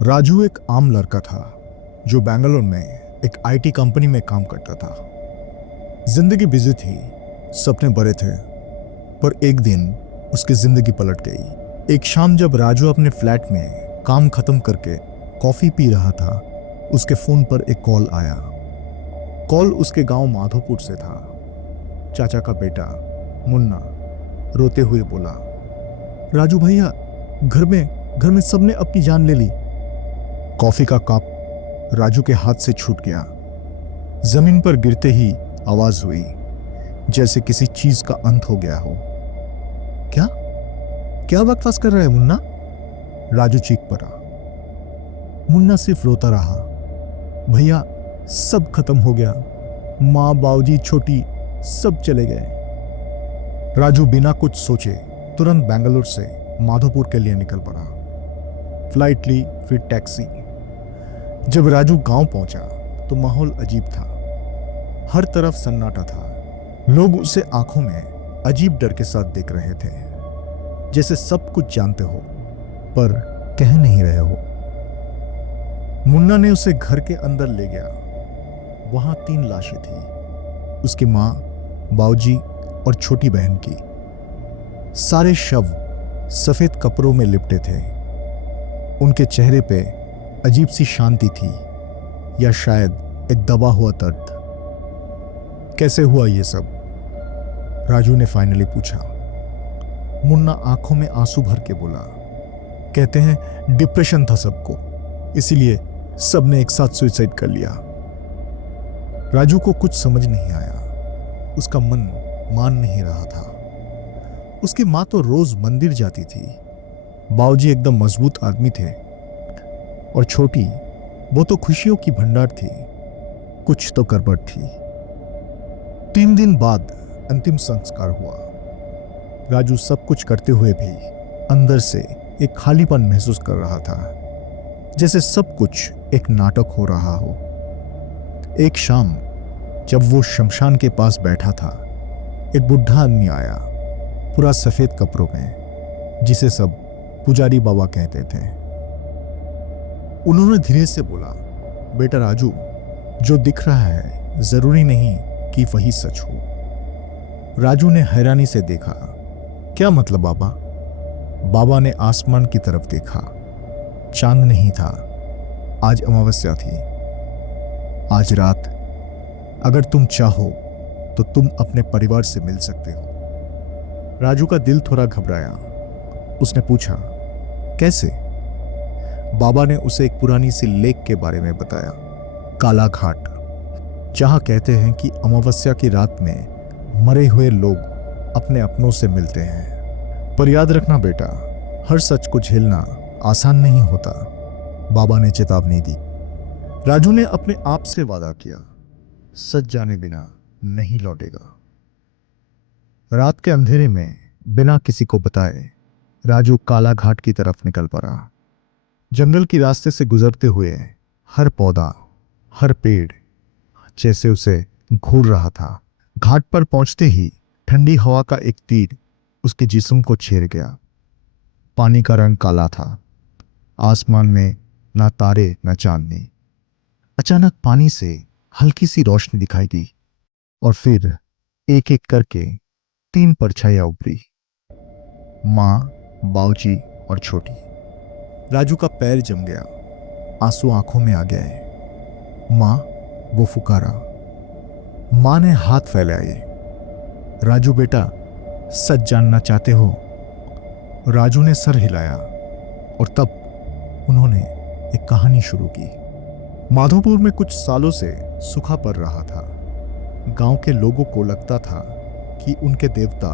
राजू एक आम लड़का था जो बेंगलोर में एक आईटी कंपनी में काम करता था। जिंदगी बिजी थी, सपने बड़े थे, पर एक दिन उसकी जिंदगी पलट गई। एक शाम जब राजू अपने फ्लैट में काम खत्म करके कॉफी पी रहा था, उसके फोन पर एक कॉल आया। कॉल उसके गांव माधोपुर से था। चाचा का बेटा मुन्ना रोते हुए बोला, राजू भैया, घर में सबने अपनी जान ले ली। कॉफी का कप राजू के हाथ से छूट गया। जमीन पर गिरते ही आवाज हुई, जैसे किसी चीज का अंत हो गया हो। क्या क्या बकवास कर रहा है मुन्ना? राजू चीख पड़ा। मुन्ना सिर्फ रोता रहा। भैया, सब खत्म हो गया। माँ, बाबूजी, छोटी सब चले गए। राजू बिना कुछ सोचे तुरंत बेंगलोर से माधोपुर के लिए निकल पड़ा। फ्लाइट ली, फिर टैक्सी। जब राजू गांव पहुंचा तो माहौल अजीब था। हर तरफ सन्नाटा था। लोग उसे आंखों में अजीब डर के साथ देख रहे थे, जैसे सब कुछ जानते हो पर कह नहीं रहे हो। मुन्ना ने उसे घर के अंदर ले गया। वहां 3 लाशें थी, उसकी मां, बाऊजी और छोटी बहन की। सारे शव सफेद कपड़ों में लिपटे थे। उनके चेहरे पे अजीब सी शांति थी, या शायद एक दबा हुआ दर्द। कैसे हुआ ये सब? राजू ने फाइनली पूछा। मुन्ना आंखों में आंसू भर के बोला, कहते हैं डिप्रेशन था सबको, इसीलिए सबने एक साथ सुसाइड कर लिया। राजू को कुछ समझ नहीं आया। उसका मन मान नहीं रहा था। उसकी मां तो रोज मंदिर जाती थी, बाऊजी एकदम मजबूत आदमी थे, और छोटी, वो तो खुशियों की भंडार थी। कुछ तो गड़बड़ थी। 3 दिन बाद अंतिम संस्कार हुआ। राजू सब कुछ करते हुए भी अंदर से एक खालीपन महसूस कर रहा था, जैसे सब कुछ एक नाटक हो रहा हो। एक शाम जब वो शमशान के पास बैठा था, एक बुढ़ा आदमी आया, पूरा सफेद कपड़ों में, जिसे सब पुजारी बाबा कहते थे। उन्होंने धीरे से बोला, बेटा राजू, जो दिख रहा है जरूरी नहीं कि वही सच हो। राजू ने हैरानी से देखा। क्या मतलब बाबा? बाबा ने आसमान की तरफ देखा। चांद नहीं था, आज अमावस्या थी। आज रात अगर तुम चाहो तो तुम अपने परिवार से मिल सकते हो। राजू का दिल थोड़ा घबराया। उसने पूछा, कैसे? बाबा ने उसे एक पुरानी सी लेक के बारे में बताया, काला घाट, जहां कहते हैं कि अमावस्या की रात में मरे हुए लोग अपने अपनों से मिलते हैं। पर याद रखना बेटा, हर सच को झेलना आसान नहीं होता, बाबा ने चेतावनी दी। राजू ने अपने आप से वादा किया, सच जाने बिना नहीं लौटेगा। रात के अंधेरे में बिना किसी को बताए राजू काला घाट की तरफ निकल पड़ा। जंगल की रास्ते से गुजरते हुए हर पौधा, हर पेड़ जैसे उसे घूर रहा था। घाट पर पहुंचते ही ठंडी हवा का एक तीर उसके जिस्म को छेड़ गया। पानी का रंग काला था। आसमान में ना तारे न चांदनी। अचानक पानी से हल्की सी रोशनी दिखाई दी, और फिर एक एक करके 3 परछाइयां उभरी। माँ, बाऊजी और छोटी। राजू का पैर जम गया, आंसू आंखों में आ गए। माँ, वो पुकारा। माँ ने हाथ फैलाए। राजू बेटा, सच जानना चाहते हो? राजू ने सर हिलाया, और तब उन्होंने एक कहानी शुरू की। माधोपुर में कुछ सालों से सूखा पड़ रहा था। गांव के लोगों को लगता था कि उनके देवता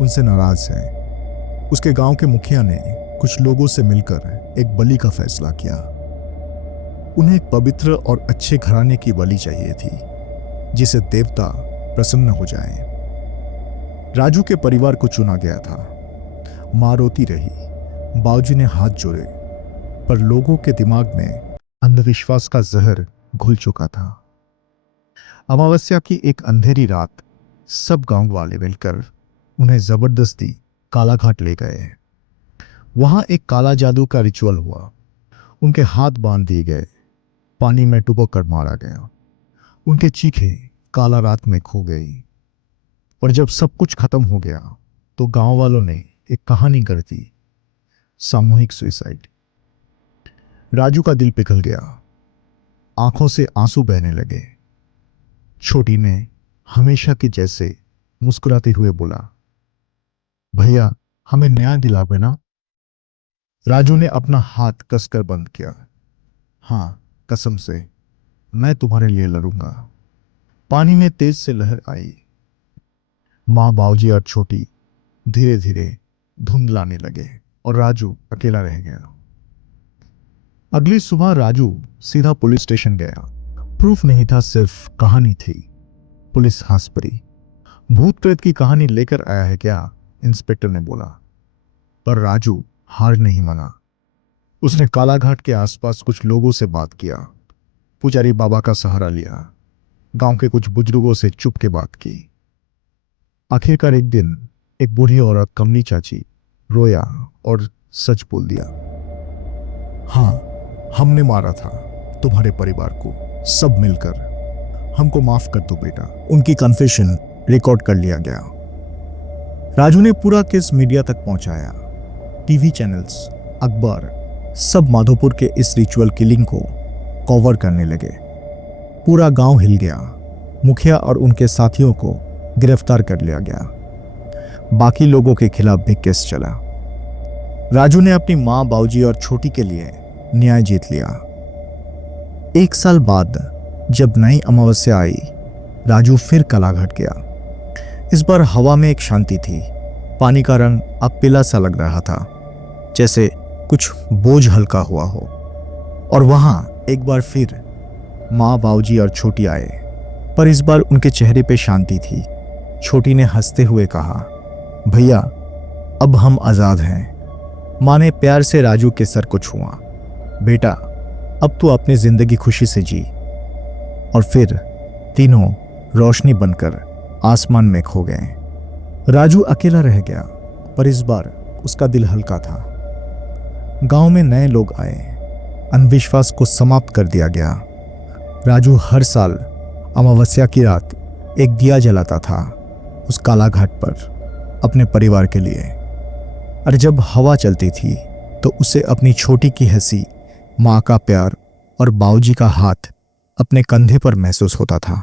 उनसे नाराज हैं। उसके गांव के मुखिया ने कुछ लोगों से मिलकर एक बलि का फैसला किया। उन्हें एक पवित्र और अच्छे घराने की बलि चाहिए थी, जिसे देवता प्रसन्न हो जाएं। राजू के परिवार को चुना गया था। मां रोती रही, बाऊजी ने हाथ जोड़े, पर लोगों के दिमाग में अंधविश्वास का जहर घुल चुका था। अमावस्या की एक अंधेरी रात सब गांव वाले मिलकर उन्हें जबरदस्ती काला घाट ले गए। वहां एक काला जादू का रिचुअल हुआ। उनके हाथ बांध दिए गए, पानी में डुबो कर मारा गया। उनके चीखें काला रात में खो गई। और जब सब कुछ खत्म हो गया तो गांव वालों ने एक कहानी कर दी, सामूहिक सुसाइड। राजू का दिल पिघल गया, आंखों से आंसू बहने लगे। छोटी ने हमेशा की जैसे मुस्कुराते हुए बोला, भैया हमें न्याय दिलावे ना। राजू ने अपना हाथ कसकर बंद किया। हाँ, कसम से मैं तुम्हारे लिए लड़ूंगा। पानी में तेज से लहर आई। माँ, बाबूजी और छोटी धीरे धीरे धुंधलाने लगे और राजू अकेला रह गया। अगली सुबह राजू सीधा पुलिस स्टेशन गया। प्रूफ नहीं था, सिर्फ कहानी थी। पुलिस हंस पड़ी। भूत प्रेत की कहानी लेकर आया है क्या? इंस्पेक्टर ने बोला। पर राजू हार नहीं माना। उसने कालाघाट के आसपास कुछ लोगों से बात किया, पुजारी बाबा का सहारा लिया, गांव के कुछ बुजुर्गों से चुप के बात की। आखिरकार एक दिन एक बूढ़ी औरत कमली चाची रोया और सच बोल दिया, हाँ हमने मारा था तुम्हारे परिवार को, सब मिलकर। हमको माफ कर दो बेटा। उनकी कन्फेशन रिकॉर्ड कर लिया गया। राजू ने पूरा केस मीडिया तक पहुंचाया। टीवी चैनल्स, अखबार सब माधोपुर के इस रिचुअल किलिंग को कवर करने लगे। पूरा गांव हिल गया। मुखिया और उनके साथियों को गिरफ्तार कर लिया गया। बाकी लोगों के खिलाफ भी केस चला। राजू ने अपनी मां, बाबूजी और छोटी के लिए न्याय जीत लिया। 1 साल बाद जब नई अमावस्या आई, राजू फिर कालाघाट गया। इस बार हवा में एक शांति थी। पानी का रंग अब पीला सा लग रहा था, जैसे कुछ बोझ हल्का हुआ हो। और वहां एक बार फिर माँ, बाबूजी और छोटी आए, पर इस बार उनके चेहरे पे शांति थी। छोटी ने हंसते हुए कहा, भैया अब हम आजाद हैं। माँ ने प्यार से राजू के सर को छुआ। बेटा अब तू अपनी जिंदगी खुशी से जी। और फिर तीनों रोशनी बनकर आसमान में खो गए। राजू अकेला रह गया, पर इस बार उसका दिल हल्का था। गांव में नए लोग आए। अंधविश्वास को समाप्त कर दिया गया। राजू हर साल अमावस्या की रात एक दिया जलाता था उस कालाघाट पर अपने परिवार के लिए। और जब हवा चलती थी तो उसे अपनी छोटी की हंसी, माँ का प्यार और बाबूजी का हाथ अपने कंधे पर महसूस होता था।